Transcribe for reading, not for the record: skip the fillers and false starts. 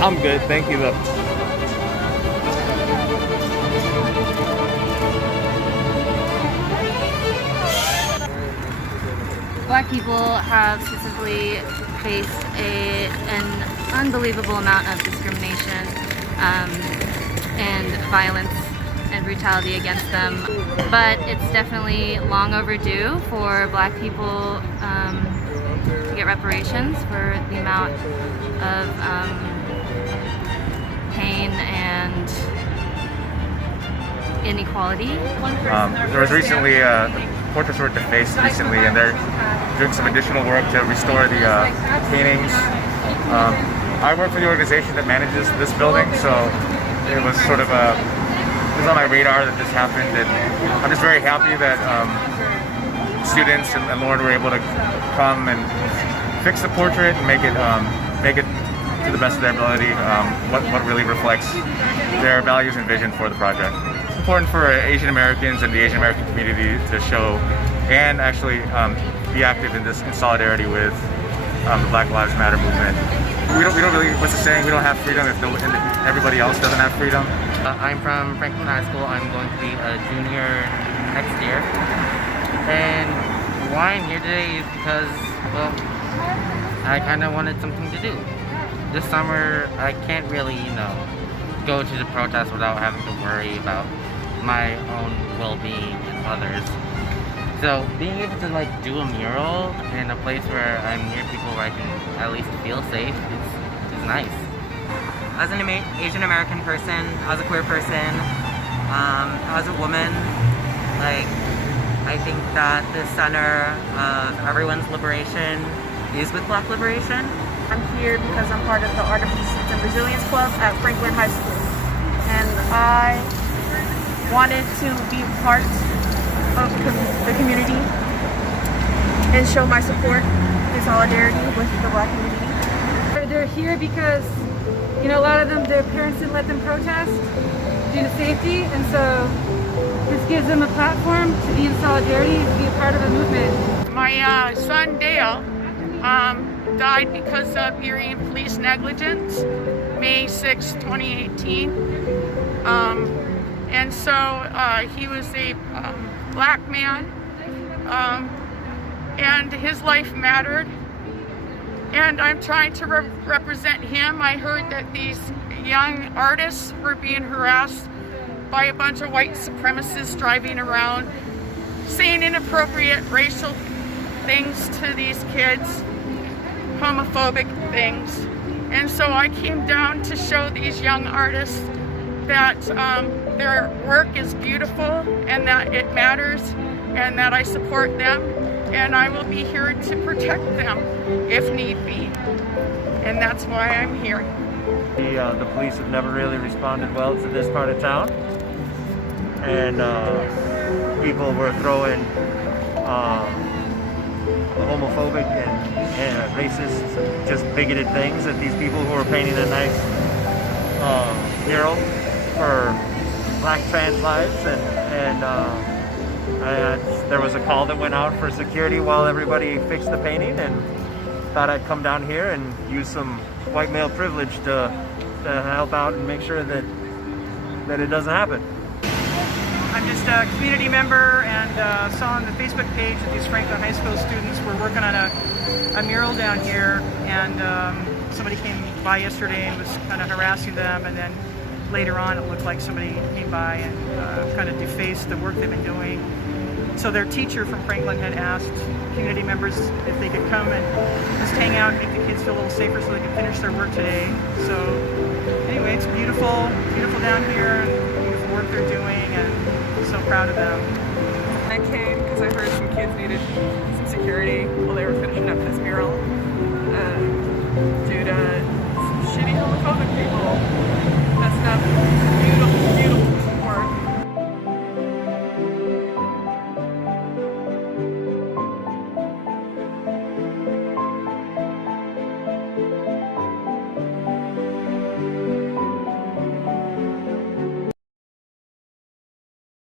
I'm good, thank you though. Black people have specifically faced an unbelievable amount of discrimination and violence and brutality against them. But it's definitely long overdue for Black people to get reparations for the amount of pain and inequality. There was recently, portraits were defaced recently, and they're doing some additional work to restore the paintings. I work for the organization that manages this building, so it was sort of it was on my radar that this happened, and I'm just very happy that students and Lauren were able to come and fix the portrait and make it to the best of their ability, what really reflects their values and vision for the project. It's important for Asian Americans and the Asian American community to show and actually be active in solidarity with the Black Lives Matter movement. We don't really, what's the saying, we don't have freedom if everybody else doesn't have freedom. I'm from Franklin High School. I'm going to be a junior next year. And why I'm here today is because, well, I kind of wanted something to do. This summer, I can't really, go to the protest without having to worry about my own well-being and others. So being able to do a mural in a place where I'm near people where I can at least feel safe is nice. As an Asian American person, as a queer person, as a woman, I think that the center of everyone's liberation is with Black liberation. I'm here because I'm part of the Art of Resistance and Resilience Club at Franklin High School. And I wanted to be part of the community and show my support and solidarity with the Black community. They're here because, a lot of them, their parents didn't let them protest due to safety, and so this gives them a platform to be in solidarity, to be a part of a movement. My son Dale died because of Erie police negligence, May 6, 2018. And so he was a Black man, and his life mattered. And I'm trying to represent him. I heard that these young artists were being harassed by a bunch of white supremacists driving around, saying inappropriate racial things to these kids, homophobic things. And so I came down to show these young artists that their work is beautiful and that it matters and that I support them, and I will be here to protect them if need be. And that's why I'm here. The police have never really responded well to this part of town, and people were throwing homophobic and racist, just bigoted things at these people who were painting a nice mural for Black trans lives, and there was a call that went out for security while everybody fixed the painting, and thought I'd come down here and use some white male privilege to help out and make sure that it doesn't happen. I'm just a community member and saw on the Facebook page that these Franklin High School students were working on a mural down here, and somebody came by yesterday and was kind of harassing them, and then later on it looked like somebody came by and kind of defaced the work they've been doing. So their teacher from Franklin had asked community members if they could come and just hang out and make the kids feel a little safer so they could finish their work today. So anyway, it's beautiful down here, and beautiful work they're doing, and I'm so proud of them. I came because I heard some kids needed some security while they were finishing up this mural due to some shitty homophobic people.